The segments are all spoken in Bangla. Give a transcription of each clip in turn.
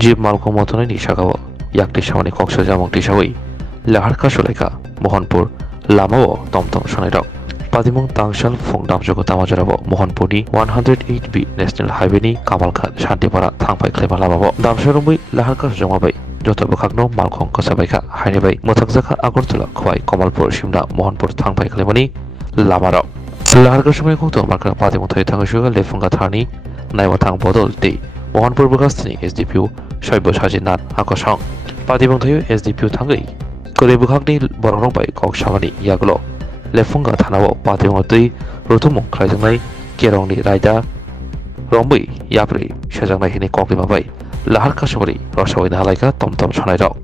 jib malko motone ni shagawo yakti shamani koksa jamong tisawai laharka sulaika Mohanpur lamao tomtom sonairok Padimong Tangsal Fungdam Jogo Tamajorabo Mohanpurni 108B National Highway ni Kamalkhan Shantipara Thangpai Klema Lamabo Damsharumbai Laharka Jomabai Joto Bukakno Malkhong Kasabaika Hainebai Mothakjaka Agartala Khwai Kamalpur Shimla Mohanpur Thangpai Klemani Lamaro Laharka Shumai Kongto Marka Padimong Thai Tangashuga Lefunga Thani Naiwatang Bodol Day Mohanpur Bugastini SDPU Shoibo Shajinat Akosang Padimong Thai SDPU Thangai Kore Bukakni Borongbai Kok Shamani Yaglo Lefunga Thanao Padimong Tui Rutumong Klaijangnai Kerongni Raida Rombai Yapri Shajangnai Hini Kokli Mabai Laharka Shomari Rosawai Nahalaika Tomtom Sonairok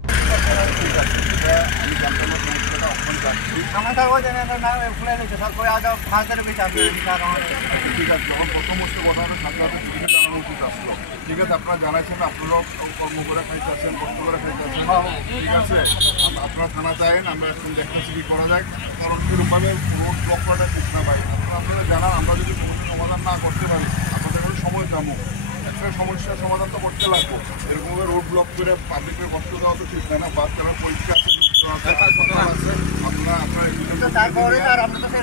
ঠিক আছে আপনারা জানাইছেন আপনারা কর্ম করে খাইতেছেন কষ্ট করে খাইতেছেন ঠিক আছে আপনারা থানা চাইন আমরা এখন দেখতেছি কি করা যায় কারণ এরকমভাবে রোড ব্লক করাটা ঠিক না ভাই আপনারা জানান আমরা যদি সমস্যার সমাধান না করতে পারি আপনাদের কোনো সময় যাবো একটা সমস্যার সমাধান তো করতে লাগবো এরকমভাবে রোড ব্লক করে পাবলিকের কষ্ট দেওয়া তো ঠিক না বাস চালানোর পরীক্ষা আছে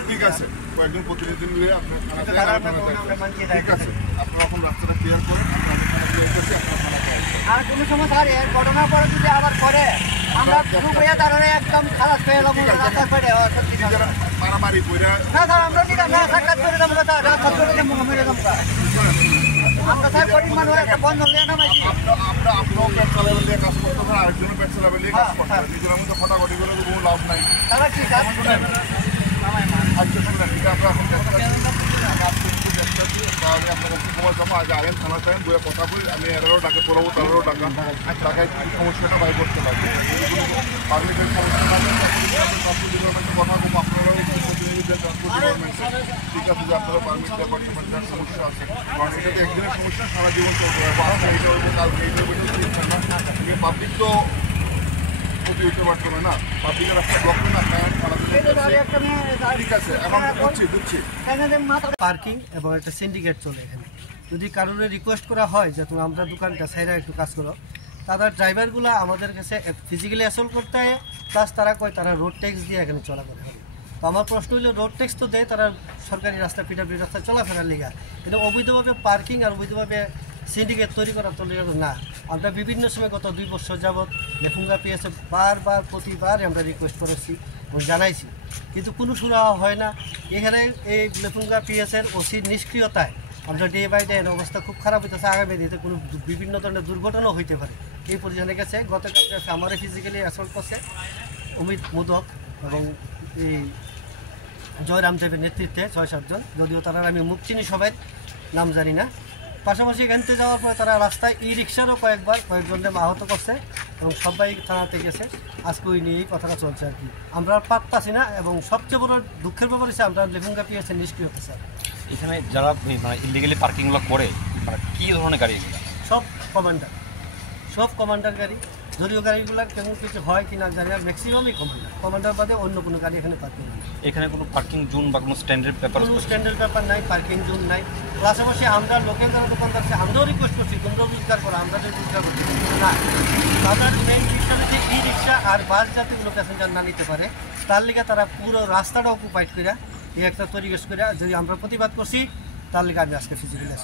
ঠিক আছে কয়েকজন প্রতিনিধি মিলে আপনার ঠিক আছে আপনারা এখন রাস্তাটা ক্লিয়ার করেন আর কোনো সময় স্যার এর ঘটনা পরে যদি আবার করে আমরা গ্রুপ হয়ে দাঁড়ানো একদম খালাস পেয়ে যাবো রাস্তা করে মারামারি করে না স্যার আমরা নিলাম না সাক্ষাৎ করে দেবো রাস্তা করে দেবো মেরে দেবো আমরা স্যার গরিব মানুষ একটা বন্ধ হলে নামাইছি আমরা আপনারও পেট চালাবেন দিয়ে কাজ করতে পারেন আরেকজনও পেট চালাবেন দিয়ে কাজ করতে পারেন নিজের মধ্যে ফটাফটি করে কোনো লাভ নাই তারা কি স্যার শুনেন আজকে শুনলেন ঠিক আছে তাহলে আপনার কাছে সময় জমা আগে আইন থানা চাইন বইয়ে কথা বলি আমি এরারও ডাকে তোলাবো তারারও টাকায় সমস্যাটা বাই করতে পারবো পাবলিকের সমস্যা না ট্রান্সপোর্ট ডিপার্টমেন্টের কথা কম আপনারাও প্রতিনিধি দেন ট্রান্সপোর্ট ডিপার্টমেন্টে ঠিক আছে যে আপনারা পারমিট ডিপার্টমেন্টের সমস্যা আছে কারণ এটা তো একদিনের সমস্যা সারা জীবন চলতে হবে আজকে এইটা হইব কালকে এইটা হইব না পাবলিক তো ক্ষতি হইতে পারতো না পাবলিকের রাস্তা ব্লক না ঠিক আছে এখন বুঝছি পার্কিং এবং একটা সিন্ডিকেট চলে এখানে যদি কারোর রিকোয়েস্ট করা হয় যে তুমি আমরা দোকানটা সাইডে একটু কাজ করো তাদের ড্রাইভারগুলো আমাদের কাছে ফিজিক্যালি অ্যাসল্ট করতে হয় প্লাস তারা কয় তারা রোড ট্যাক্স দিয়ে এখানে চলাফেরা হবে তো আমার প্রশ্ন হলো রোড ট্যাক্স তো দেয় তারা সরকারি রাস্তা পিডব্লিউ রাস্তা চলাফেরার লিগা কিন্তু অবৈধভাবে পার্কিং আর অবৈধভাবে সিন্ডিকেট তৈরি করা তো না আমরা বিভিন্ন সময় গত 2 বছর যাবৎ লেফুঙ্গা পিএসে প্রতিবার আমরা রিকোয়েস্ট করেছি এবং জানাইছি কিন্তু কোনো সুরাহা হয় না এখানে এই লেফুঙ্গা পিএসের ওসির নিষ্ক্রিয়তায় আমরা ডে বাই ডে অবস্থা খুব খারাপ হইতেছে আগামী দিনে কোনো বিভিন্ন ধরনের দুর্ঘটনাও হইতে পারে এই পরিজনে গেছে গতকাল কাছে আমারও ফিজিক্যালি অ্যাসল্ট করছে অমিত মোদক এবং এই জয়রাম দেবের নেতৃত্বে 6-7 জন যদিও তারা আমি মুখ চিনি সবাই নাম জানি না পাশাপাশি এখানতে যাওয়ার পরে তারা রাস্তায় ই রিক্সারও কয়েকজনের আহত করছে এবং সবাই থানাতে গেছে আজকে ওই নিয়েই কথাটা চলছে আর কি আমরা পারতাছি না এবং সবচেয়ে বড় দুঃখের ব্যাপার হচ্ছে আমরা লেফুঙ্গা পিএসের নিষ্ক্রিয় স্যার এখানে যারা ইলিগালি পার্কিংগুলো করে তারা কী ধরনের গাড়ি সব কমান্ডার গাড়ি যদিও গাড়িগুলোর কেমন কিছু হয় কিনা জানি না ম্যাক্সিমামই কমান্ডার বাদে অন্য কোনো গাড়ি এখানে পার্কিং নেই এখানে কোনো পার্কিং জোন বা কোনো স্ট্যান্ডার্ড ব্যাপার নাই পার্কিং জোন নাই পাশাপাশি আমরা লোকের যারা দোকানদার আছে আমরাও রিকোয়েস্ট করছি তোমরাও রোজগার করো আমরা যে রোজগার করছি না তাদের মেইন বিষয় যে ই রিক্সা আর বাস যাত্রীগুলো প্যাসেঞ্জার না নিতে পারে তার লিগে তারা পুরো রাস্তাটা অকুপাইড করে এই একটা তৈরি করে যদি আমরা প্রতিবাদ করছি তার লিগে আমি আজকে ফিজিক্যালি